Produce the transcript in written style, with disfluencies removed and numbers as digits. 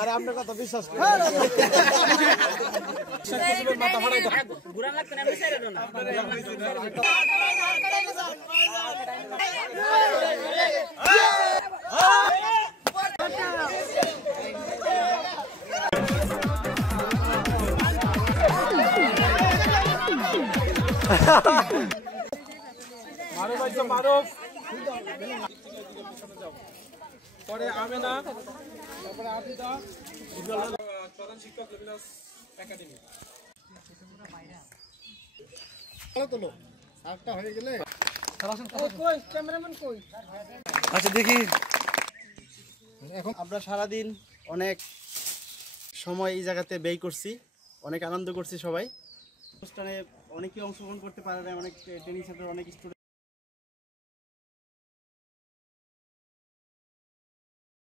আরে আপনার কথা বিশ্বাস করি মারুফ পরে আমেনা তারপরে আফিদা প্রধান শিক্ষক লেভিনাস একাডেমি তোলো সাতটা হয়ে গেলে কই ক্যামেরাম্যান কই আচ্ছা দেখি এখন আমরা সারাদিন অনেক সময় এই জায়গাতে ব্যয় করছি, অনেক আনন্দ করছি সবাই। অনুষ্ঠানে অনেকেই অংশগ্রহণ করতে পারে না, অনেক ট্রেনিং সেন্টার অনেক স্টুডেন্ট